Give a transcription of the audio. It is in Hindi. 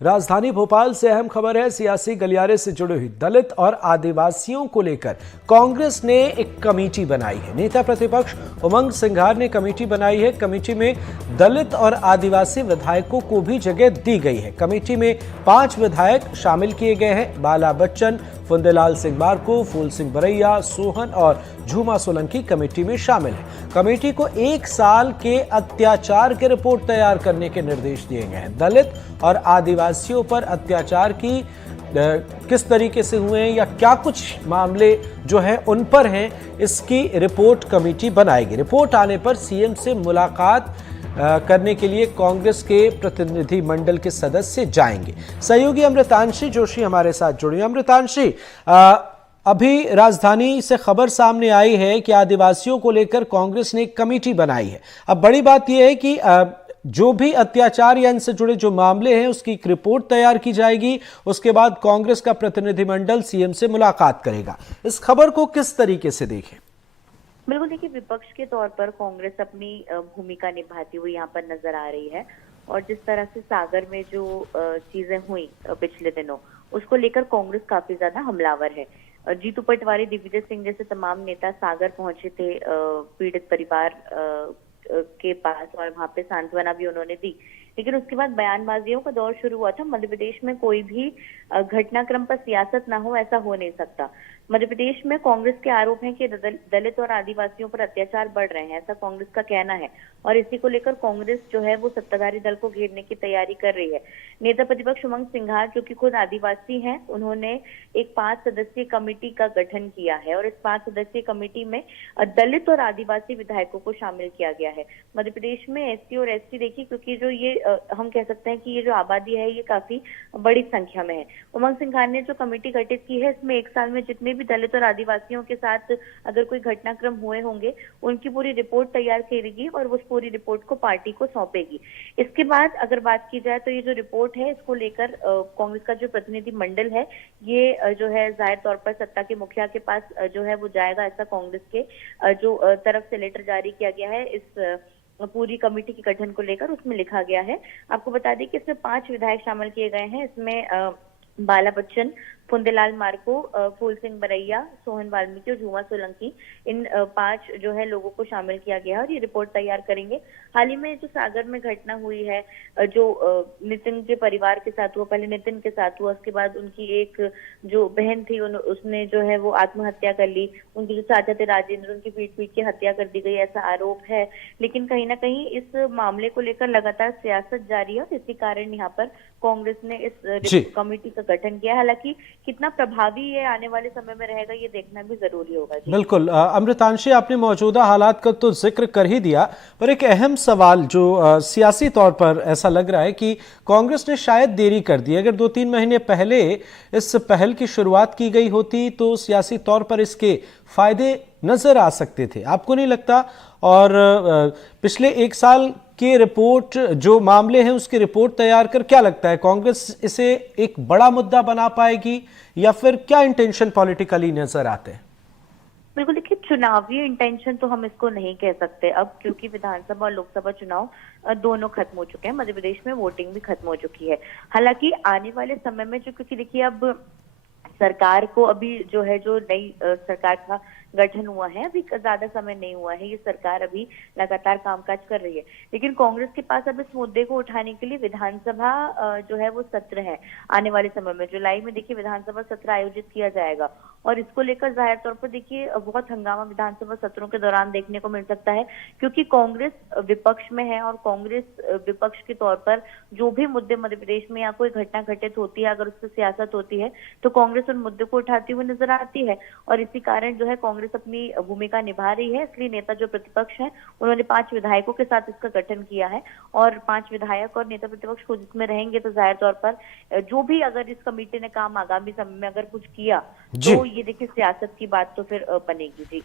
राजधानी भोपाल से अहम खबर है। सियासी गलियारे से जुड़ी हुई दलित और आदिवासियों को लेकर कांग्रेस ने एक कमेटी बनाई है। नेता प्रतिपक्ष उमंग सिंघार ने कमेटी बनाई है। कमेटी में दलित और आदिवासी विधायकों को भी जगह दी गई है। कमेटी में 5 विधायक शामिल किए गए हैं। बाला बच्चन, फुंदेलाल सिंह मार्को, फूल सिंह बरैया, सोहन और झूमा सोलंकी कमेटी में शामिल है। कमेटी को 1 साल के अत्याचार की रिपोर्ट तैयार करने के निर्देश दिए गए हैं। दलित और आदिवासियों पर अत्याचार की किस तरीके से हुए हैं या क्या कुछ मामले जो हैं उन पर हैं, इसकी रिपोर्ट कमेटी बनाएगी। रिपोर्ट आने पर सीएम से मुलाकात करने के लिए कांग्रेस के प्रतिनिधि मंडल के सदस्य जाएंगे। सहयोगी अमृतांशी जोशी हमारे साथ जुड़ी। अमृतांशी, अभी राजधानी से खबर सामने आई है कि आदिवासियों को लेकर कांग्रेस ने एक कमेटी बनाई है। अब बड़ी बात यह है कि जो भी अत्याचार या इनसे जुड़े जो मामले हैं उसकी एक रिपोर्ट तैयार की जाएगी। उसके बाद कांग्रेस का प्रतिनिधिमंडल सीएम से मुलाकात करेगा। इस खबर को किस तरीके से देखें? बिल्कुल, देखिए, विपक्ष के तौर पर कांग्रेस अपनी भूमिका निभाती हुई यहाँ पर नजर आ रही है और जिस तरह से सागर में जो चीजें हुई पिछले दिनों, उसको लेकर कांग्रेस काफी ज्यादा हमलावर है। जीतू पटवारी, दिग्विजय सिंह जैसे तमाम नेता सागर पहुंचे थे पीड़ित परिवार के पास और वहां पे सांत्वना भी उन्होंने दी, लेकिन उसके बाद बयानबाजियों का दौर शुरू हुआ था। मध्य प्रदेश में कोई भी घटनाक्रम पर सियासत ना हो, ऐसा हो नहीं सकता। मध्य प्रदेश में कांग्रेस के आरोप हैं कि दलित और आदिवासियों पर अत्याचार बढ़ रहे हैं, ऐसा कांग्रेस का कहना है और इसी को लेकर कांग्रेस जो है वो सत्ताधारी दल को घेरने की तैयारी कर रही है। नेता प्रतिपक्ष उमंग सिंघार, जो कि खुद आदिवासी हैं, उन्होंने एक 5 सदस्यीय कमेटी का गठन किया है और इस 5 सदस्यीय कमेटी में दलित और आदिवासी विधायकों को शामिल किया गया है। मध्य प्रदेश में एससी और एसटी, देखिए, क्योंकि जो ये हम कह सकते हैं कि ये जो आबादी है ये काफी बड़ी संख्या में है। उमंग सिंघार ने जो कमेटी गठित की है, इसमें 1 साल में जितने भी दलित और आदिवासियों के साथ अगर कोई घटनाक्रम हुए होंगे, उनकी पूरी रिपोर्ट तैयार करेगी और उस पूरी रिपोर्ट को पार्टी को सौंपेगी। इसके बाद अगर बात की जाए तो ये जो रिपोर्ट है, इसको लेकर कांग्रेस का जो प्रतिनिधि मंडल है, ये जो है जाहिर तौर पर सत्ता के मुखिया के पास जो है वो जाएगा। ऐसा कांग्रेस के जो तरफ से लेटर जारी किया गया है इस पूरी कमेटी के गठन को लेकर, उसमें लिखा गया है। आपको बता दें कि इसमें 5 विधायक शामिल किए गए हैं। इसमें बाला बच्चन, फुंदेलाल मार्को, फूल सिंह बरैया, सोहन वाल्मीकि और झूमा सोलंकी, इन 5 जो है लोगों को शामिल किया गया है और ये रिपोर्ट तैयार करेंगे। हाल ही में जो सागर में घटना हुई है, जो नितिन के परिवार के साथ हुआ, पहले नितिन के साथ हुआ, उसके बाद उनकी एक जो बहन थी उसने जो है वो आत्महत्या कर ली। उनके जो चाचा थे राजेंद्र, उनकी पीट के हत्या कर दी गई, ऐसा आरोप है। लेकिन कहीं ना कहीं इस मामले को लेकर लगातार सियासत जारी है और इसी कारण यहाँ पर कांग्रेस ने इस कमेटी का गठन किया। हालांकि कितना प्रभावी ये आने वाले समय में रहेगा, ये देखना भी जरूरी होगा। बिल्कुल अमृतांशी, आपने मौजूदा हालात का तो जिक्र कर ही दिया, पर एक अहम सवाल जो सियासी तौर पर ऐसा लग रहा है कि कांग्रेस ने शायद देरी कर दी। अगर 2-3 महीने पहले इस पहल की शुरुआत की गई होती तो सियासी तौर पर इसके फायदे नजर आ सकते थे, आपको नहीं लगता? और पिछले 1 साल की रिपोर्ट, जो मामले हैं उसकी रिपोर्ट तैयार कर क्या लगता है, कांग्रेस इसे एक बड़ा मुद्दा बना पाएगी या फिर क्या इंटेंशन पॉलिटिकली नजर आते हैं? बिल्कुल, देखिए, चुनावी इंटेंशन तो हम इसको नहीं कह सकते अब, क्योंकि विधानसभा और लोकसभा चुनाव दोनों खत्म हो चुके हैं। मध्य प्रदेश में वोटिंग भी खत्म हो चुकी है। हालांकि आने वाले समय में जो, क्योंकि देखिए अब सरकार को अभी जो है जो नई सरकार का गठन हुआ है, अभी ज्यादा समय नहीं हुआ है, ये सरकार अभी लगातार कामकाज कर रही है, लेकिन कांग्रेस के पास अब इस मुद्दे को उठाने के लिए विधानसभा जो है वो सत्र है। आने वाले समय में जुलाई में देखिए विधानसभा सत्र आयोजित किया जाएगा और इसको लेकर जाहिर तौर पर देखिए बहुत हंगामा विधानसभा सत्रों के दौरान देखने को मिल सकता है, क्योंकि कांग्रेस विपक्ष में है और कांग्रेस विपक्ष के तौर पर जो भी मुद्दे मध्य प्रदेश में या कोई घटना घटित होती है, अगर उस पर सियासत होती है तो कांग्रेस उन मुद्दे को उठाती हुई नजर आती है और इसी कारण जो है कांग्रेस अपनी भूमिका निभा रही है। इसलिए नेता जो प्रतिपक्ष है, उन्होंने 5 विधायकों के साथ इसका गठन किया है और 5 विधायक और नेता प्रतिपक्ष खुद इसमें रहेंगे, तो जाहिर तौर पर जो भी अगर इस कमेटी ने काम आगामी समय में अगर कुछ किया तो ये देखिए सियासत की बात तो फिर बनेगी। जी।